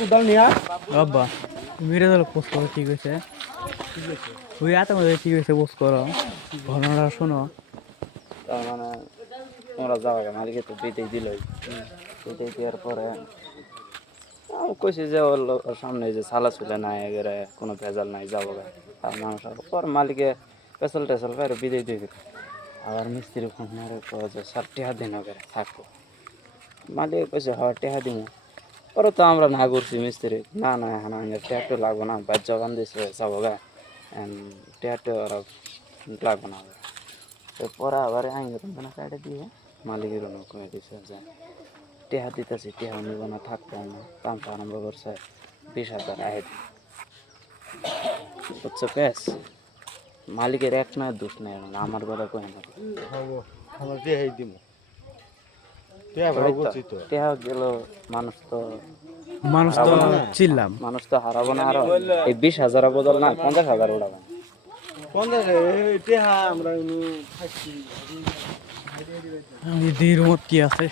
কুদাল নিয়া আব্বা মেরে দিল পোস্ট করো ঠিক হয়েছে ওই এত মধ্যে ঠিক হয়েছে পোস্ট করো ঘটনাটা শোনো তার মানে তোমরা যাওয়া মালিকে তো বেঁধেই দিল বেঁধে দেওয়ার পরে কইছি যে ওর সামনে যে সালা চুলে নাই এবারে কোনো ভেজাল নাই যাবো গা আর মানুষ পর মালিকে পেছল টেছল করে বিদায় দিয়ে দিল আবার মিস্ত্রি ফোন মারে যে স্যার টেহা দিন করে থাকবো মালিক কইছে হয় টেহা দিব পরে তো আমরা না করছি মিস্ত্রি না না হ্যাঁ না টেহাটো লাগবো না বাদ জবান দিয়েছে যাবো গা টেহাটো ওরা লাগবো না তো পরে আবার আইনের না কাটে দিয়ে মালিকের কমে দিছে যে টেহা দিতেছি টেহা নিব না থাকবো না কামটা আরম্ভ করছে 20,000 আহে বুঝছো কেস মালিকের এক নয় দোষ নেই আমার কথা কই না আমার দেহাই দিব টেহা গেল মানুষ তো চিনলাম মানুষ তো হারাবো না আরো এই 20,000 বদল না 50,000 উড়াবো টেহা আমরা থাকছি রুমত কি আছে